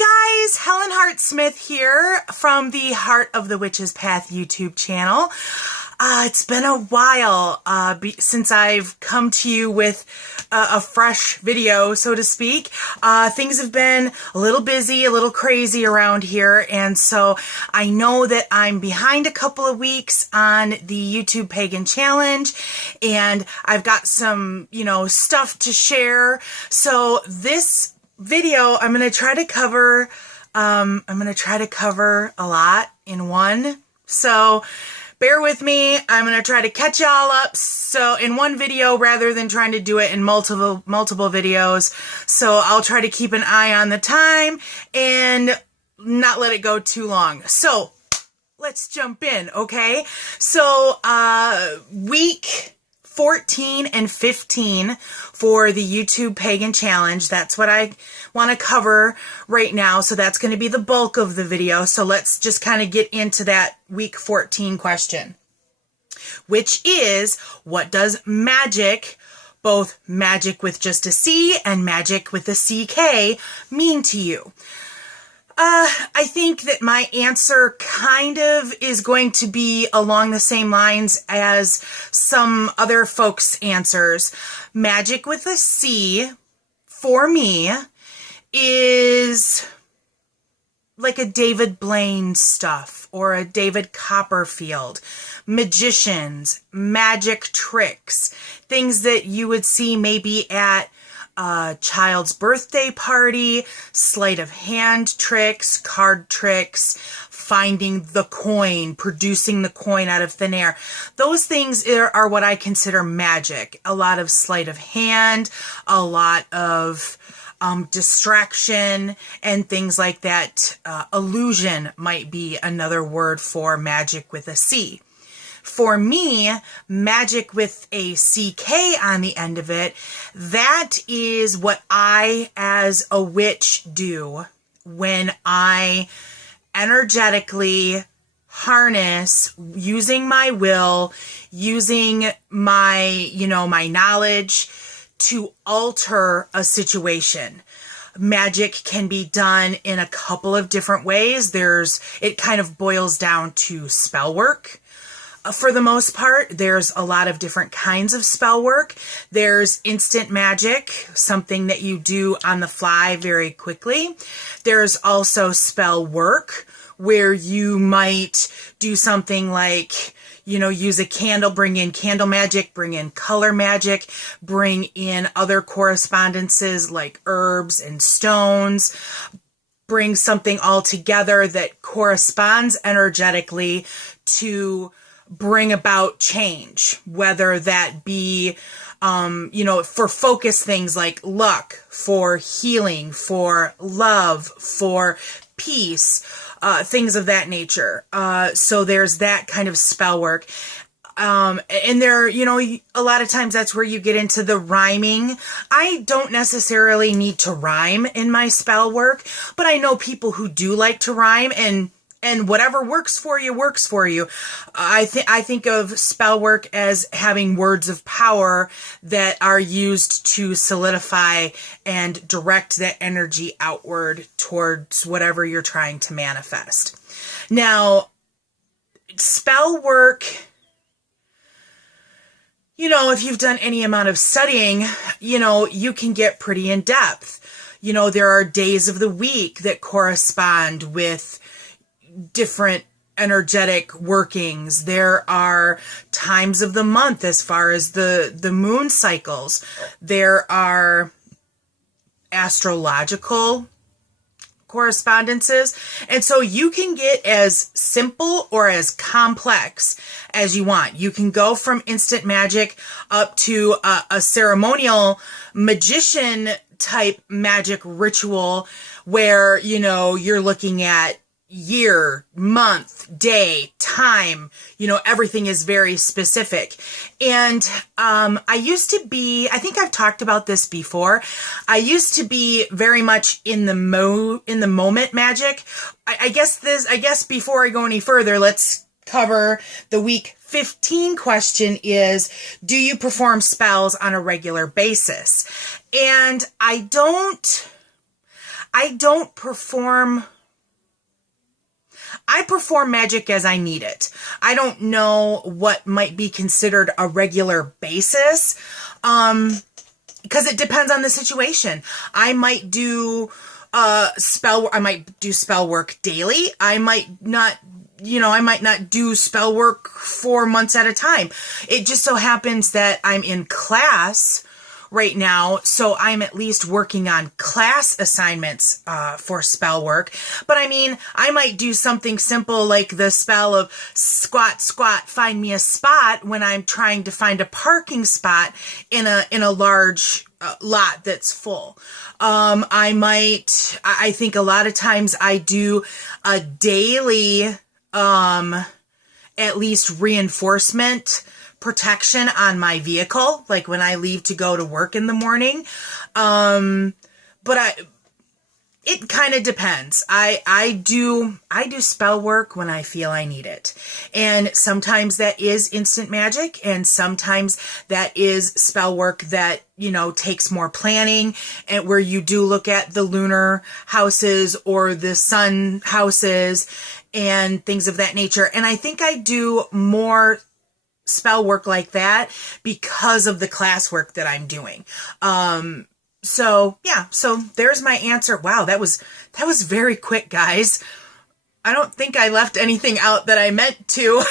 Hey guys, Helen Hart Smith here from the Heart of the Witch's Path YouTube channel. It's been a while since I've come to you with a fresh video, so to speak. Things have been a little busy, a little crazy around here, and so I know that I'm behind a couple of weeks on the YouTube Pagan Challenge, and I've got some, stuff to share. So this video, I'm going to try to cover a lot in one. So bear with me. I'm going to try to catch y'all up in one video rather than trying to do it in multiple videos. So I'll try to keep an eye on the time and not let it go too long. So let's jump in, okay? So week 14 and 15 for the YouTube Pagan Challenge. That's what I want to cover right now. So that's going to be the bulk of the video. So let's just kind of get into that week 14 question, which is, what does magic, both magic with just a C and magic with a CK, mean to you? I think that my answer kind of is going to be along the same lines as some other folks' answers. Magic with a C, for me, is like a David Blaine stuff or a David Copperfield. Magicians, magic tricks, things that you would see maybe at a child's birthday party, sleight of hand tricks, card tricks, finding the coin, producing the coin out of thin air. Those things are what I consider magic. A lot of sleight of hand, a lot of distraction and things like that. Illusion might be another word for magic with a C. For me, magic with a CK on the end of it, that is what I, as a witch, do when I energetically harness, using my will, using my, my knowledge to alter a situation. Magic can be done in a couple of different ways. It kind of boils down to spell work. For the most part, there's a lot of different kinds of spell work. There's instant magic, something that you do on the fly very quickly. There's also spell work, where you might do something like, use a candle, bring in candle magic, bring in color magic, bring in other correspondences like herbs and stones, bring something all together that corresponds energetically to bring about change, whether that be, for focus things like luck, for healing, for love, for peace, things of that nature. So there's that kind of spell work. And there, a lot of times that's where you get into the rhyming. I don't necessarily need to rhyme in my spell work, but I know people who do like to rhyme, and whatever works for you, works for you. I think of spell work as having words of power that are used to solidify and direct that energy outward towards whatever you're trying to manifest. Now, spell work, if you've done any amount of studying, you can get pretty in depth. There are days of the week that correspond with different energetic workings. There are times of the month as far as the moon cycles. There are astrological correspondences. And so you can get as simple or as complex as you want. You can go from instant magic up to a ceremonial magician type magic ritual where, you're looking at year, month, day, time, everything is very specific. And I used to be, I think I've talked about this before, I used to be very much in the moment magic. I guess before I go any further, let's cover the week 15 question is, do you perform spells on a regular basis? And I don't I perform magic as I need it. I don't know what might be considered a regular basis, because it depends on the situation. I might do spell work daily. I might not do spell work for months at a time. It just so happens that I'm in class right now, so I'm at least working on class assignments for spell work. But I mean, I might do something simple like the spell of squat, squat, find me a spot when I'm trying to find a parking spot in a large lot that's full. I think a lot of times I do a daily, at least reinforcement protection on my vehicle, like when I leave to go to work in the morning. But it kind of depends. I do spell work when I feel I need it. And sometimes that is instant magic, and sometimes that is spell work that, takes more planning, and where you do look at the lunar houses or the sun houses and things of that nature. And I think I do more spell work like that because of the classwork that I'm doing. So there's my answer. Wow, that was very quick, guys. I don't think I left anything out that I meant to.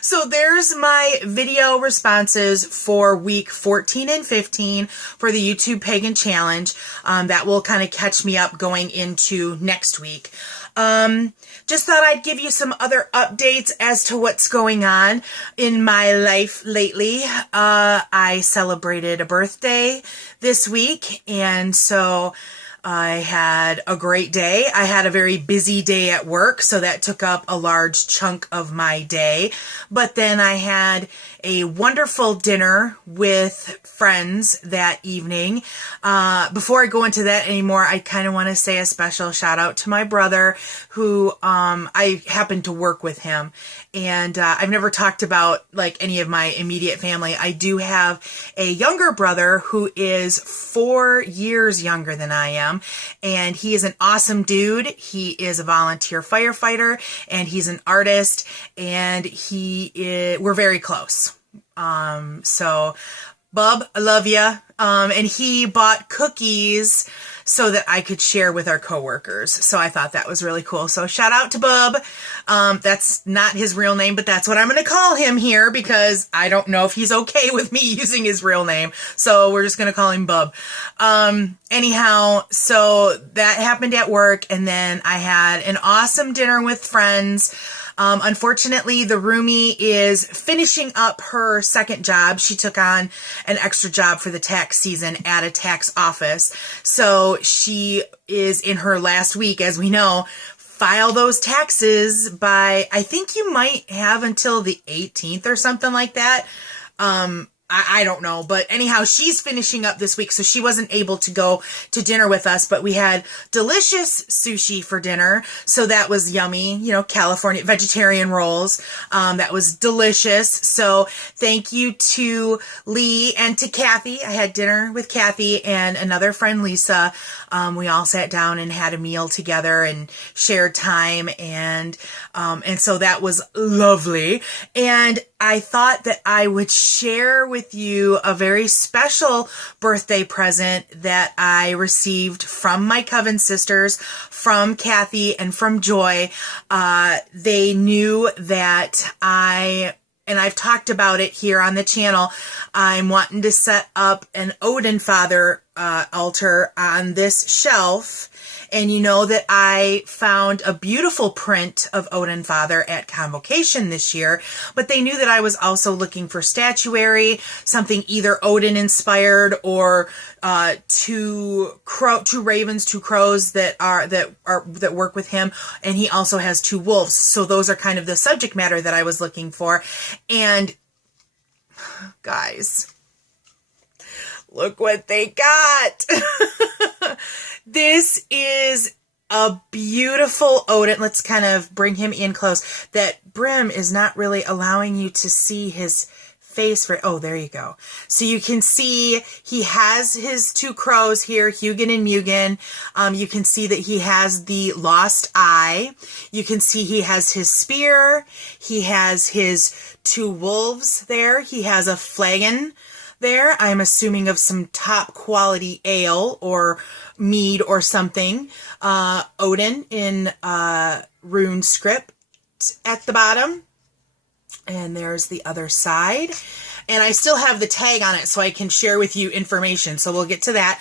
So there's my video responses for week 14 and 15 for the YouTube Pagan Challenge. That will kind of catch me up going into next week. Just thought I'd give you some other updates as to what's going on in my life lately. I celebrated a birthday this week, and so I had a great day. I had a very busy day at work, so that took up a large chunk of my day. But then I had a wonderful dinner with friends that evening. Before I go into that anymore, I kind of want to say a special shout out to my brother, who I happen to work with him. And I've never talked about like any of my immediate family. I do have a younger brother who is 4 years younger than I am, and he is an awesome dude. He is a volunteer firefighter, and he's an artist, and we're very close. So Bub, I love ya. And he bought cookies so that I could share with our coworkers. So I thought that was really cool. So shout out to Bub. That's not his real name, but that's what I'm going to call him here because I don't know if he's okay with me using his real name. So we're just going to call him Bub. Anyhow, so that happened at work, and then I had an awesome dinner with friends. Unfortunately, the roomie is finishing up her second job. She took on an extra job for the tax season at a tax office. So she is in her last week, as we know. File those taxes by, I think you might have until the 18th or something like that. I don't know, but anyhow, she's finishing up this week, so she wasn't able to go to dinner with us, but we had delicious sushi for dinner, so that was yummy, California vegetarian rolls, that was delicious. So thank you to Lee and to Kathy. I had dinner with Kathy and another friend, Lisa. We all sat down and had a meal together and shared time, and so that was lovely. And I thought that I would share with you a very special birthday present that I received from my Coven sisters, from Kathy and from Joy. They knew that and I've talked about it here on the channel, I'm wanting to set up an Odin Father altar on this shelf. And you know that I found a beautiful print of Odin Father at Convocation this year, but they knew that I was also looking for statuary, something either Odin inspired or two ravens, two crows that work with him, and he also has two wolves. So those are kind of the subject matter that I was looking for. And guys, look what they got. This is a beautiful Odin. Let's kind of bring him in close. That brim is not really allowing you to see his face for, oh, there you go. So you can see he has his two crows here, Hugin and Mugen. You can see that he has the lost eye. You can see he has his spear. He has his two wolves there. He has a flagon there. I'm assuming of some top quality ale or mead or something. Odin in rune script at the bottom. And there's the other side. And I still have the tag on it so I can share with you information. So we'll get to that.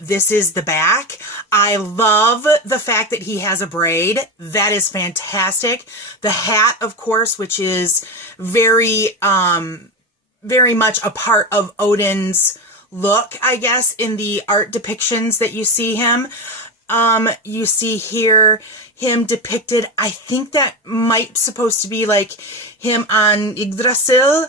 This is the back. I love the fact that he has a braid. That is fantastic. The hat, of course, which is very much a part of Odin's look, I guess, in the art depictions that you see him. You see here him depicted, I think that might supposed to be like him on Yggdrasil,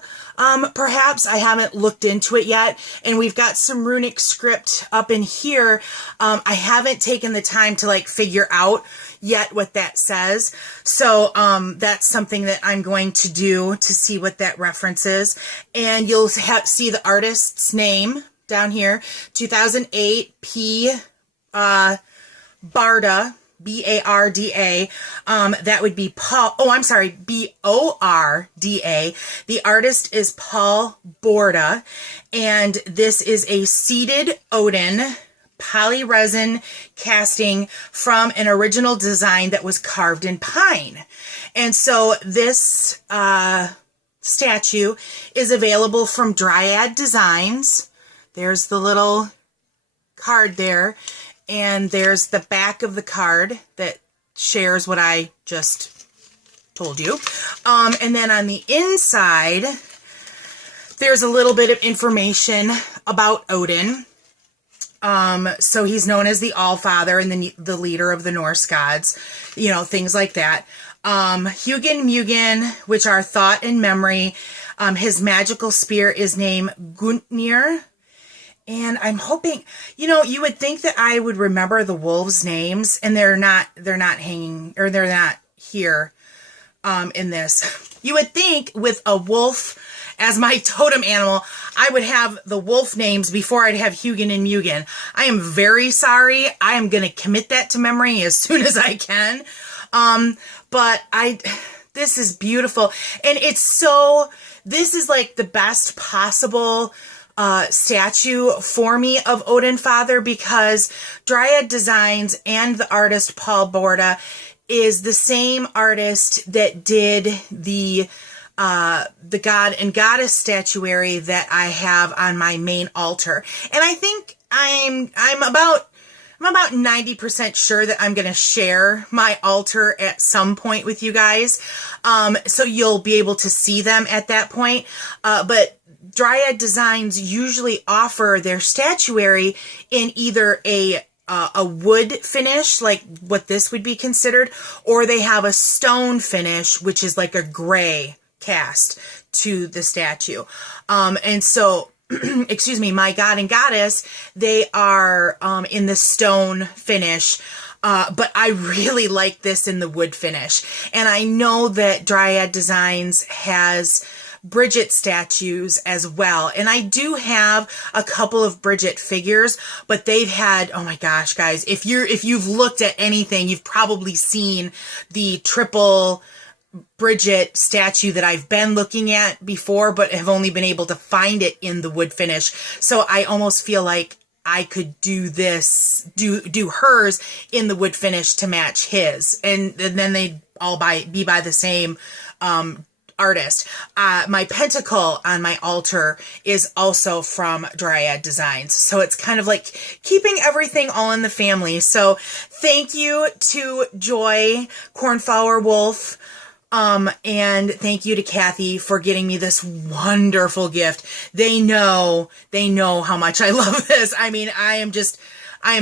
perhaps. I haven't looked into it yet. And we've got some runic script up in here. I haven't taken the time to like figure out yet what that says. So, that's something that I'm going to do to see what that references. And you'll see the artist's name down here, 2008 P, Barda, B-A-R-D-A. That would be Paul. Oh, I'm sorry. B-O-R-D-A. The artist is Paul Borda. And this is a seated Odin polyresin casting from an original design that was carved in pine. And so this statue is available from Dryad Designs. There's the little card there. And there's the back of the card that shares what I just told you. And then on the inside, there's a little bit of information about Odin. So he's known as the Allfather and the leader of the Norse gods, you know, things like that. Hugin, Mugen, which are thought and memory. His magical spear is named Guntnir. And I'm hoping, you know, you would think that I would remember the wolves' names, and they're not hanging, or they're not here, in this. You would think with a wolf as my totem animal, I would have the wolf names before I'd have Hugin and Mugen. I am very sorry. I am going to commit that to memory as soon as I can. But this is beautiful. And this is like the best possible statue for me of Odin Father, because Dryad Designs and the artist Paul Borda is the same artist that did the god and goddess statuary that I have on my main altar. And I think I'm about 90% sure that I'm going to share my altar at some point with you guys. So you'll be able to see them at that point. But Dryad Designs usually offer their statuary in either a wood finish, like what this would be considered, or they have a stone finish, which is like a gray cast to the statue. And so, excuse me, my god and goddess, they are in the stone finish. But I really like this in the wood finish. And I know that Dryad Designs has Bridget statues as well. And I do have a couple of Bridget figures, but they've had, oh my gosh, guys, if you've looked at anything, you've probably seen the triple Bridget statue that I've been looking at before, but have only been able to find it in the wood finish. So I almost feel like I could do hers in the wood finish to match his. And then they'd all be by the same, artist. My pentacle on my altar is also from Dryad Designs. So it's kind of like keeping everything all in the family. So thank you to Joy Cornflower Wolf. And thank you to Kathy for getting me this wonderful gift. They know how much I love this. I mean, I am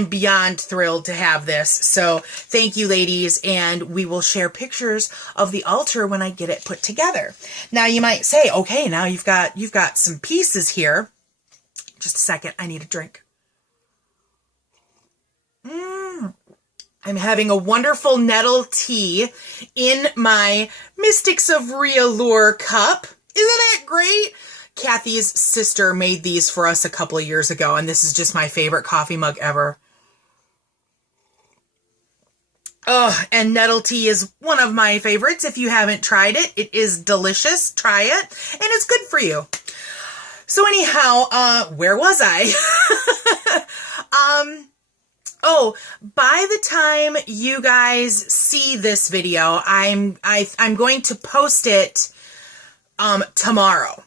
beyond thrilled to have this. So thank you, ladies. And we will share pictures of the altar when I get it put together. Now you might say, okay, now you've got some pieces here. Just a second. I need a drink. I'm having a wonderful nettle tea in my Mystics of Realure cup. Isn't that great? Kathy's sister made these for us a couple of years ago, and this is just my favorite coffee mug ever. Oh, and nettle tea is one of my favorites. If you haven't tried it, it is delicious. Try it, and it's good for you. So anyhow, where was I? Oh, by the time you guys see this video, I'm going to post it tomorrow.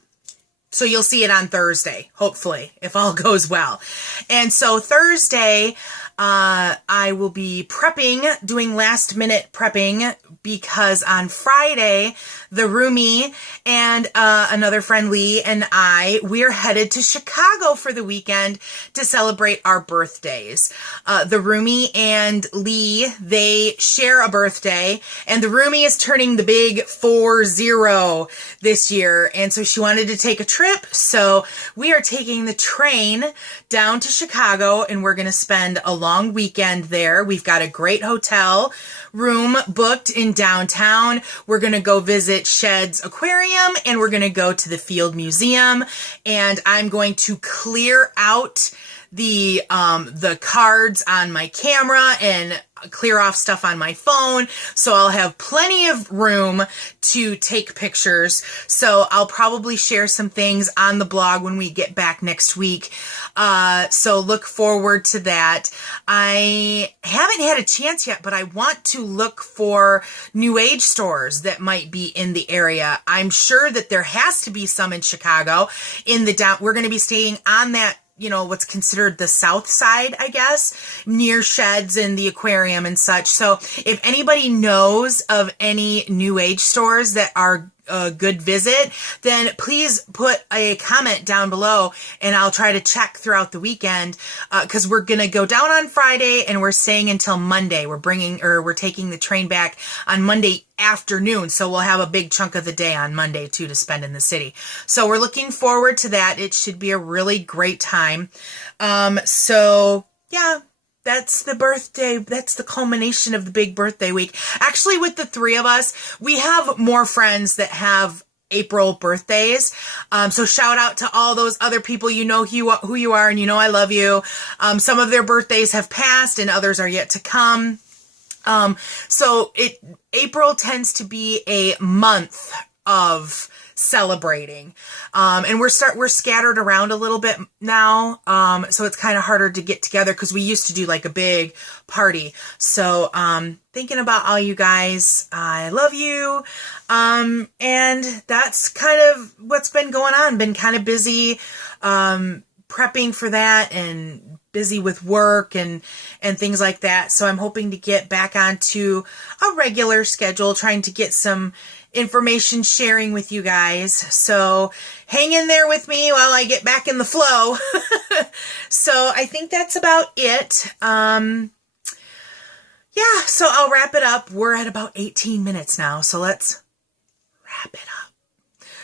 So you'll see it on Thursday, hopefully, if all goes well. And so Thursday, I will be prepping, doing last minute prepping, because on Friday, the roomie and another friend, Lee, and we're headed to Chicago for the weekend to celebrate our birthdays. The roomie and Lee, they share a birthday, and the roomie is turning the big 40 this year, and so she wanted to take a trip, so we are taking the train down to Chicago, and we're going to spend a long weekend there. We've got a great hotel room booked in downtown. We're going to go visit Shed's Aquarium, and we're going to go to the Field Museum, and I'm going to clear out the cards on my camera and clear off stuff on my phone, so I'll have plenty of room to take pictures. So I'll probably share some things on the blog when we get back next week. So look forward to that. I haven't had a chance yet, but I want to look for New Age stores that might be in the area. I'm sure that there has to be some in Chicago. We're going to be staying on that, what's considered the south side, I guess, near Sheds and the aquarium and such. So if anybody knows of any New Age stores that are a good visit, then please put a comment down below, and I'll try to check throughout the weekend, because we're going to go down on Friday and we're staying until Monday. We're taking the train back on Monday afternoon, so we'll have a big chunk of the day on Monday too to spend in the city. So we're looking forward to that. It should be a really great time. So yeah, that's the birthday. That's the culmination of the big birthday week. Actually, with the three of us, we have more friends that have April birthdays. So shout out to all those other people. You know who you are, and I love you. Some of their birthdays have passed and others are yet to come. So April tends to be a month of celebrating. And we're scattered around a little bit now. So it's kind of harder to get together, because we used to do like a big party. So, thinking about all you guys, I love you. And that's kind of what's been going on. Been kind of busy, prepping for that, and busy with work and things like that. So I'm hoping to get back onto a regular schedule, trying to get some information sharing with you guys. So hang in there with me while I get back in the flow. So I think that's about it. Yeah, so I'll wrap it up. We're at about 18 minutes now, so let's wrap it up.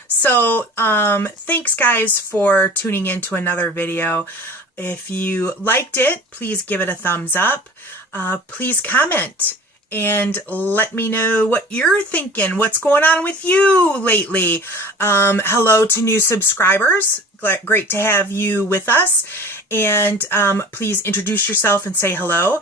So thanks guys for tuning in to another video. If you liked it, please give it a thumbs up. Please comment and let me know what you're thinking. What's going on with you lately? Hello to new subscribers. Great to have you with us. And please introduce yourself and say hello.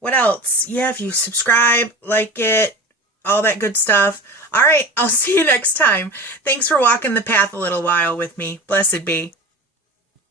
What else? Yeah, if you subscribe, like it, all that good stuff. All right, I'll see you next time. Thanks for walking the path a little while with me. Blessed be.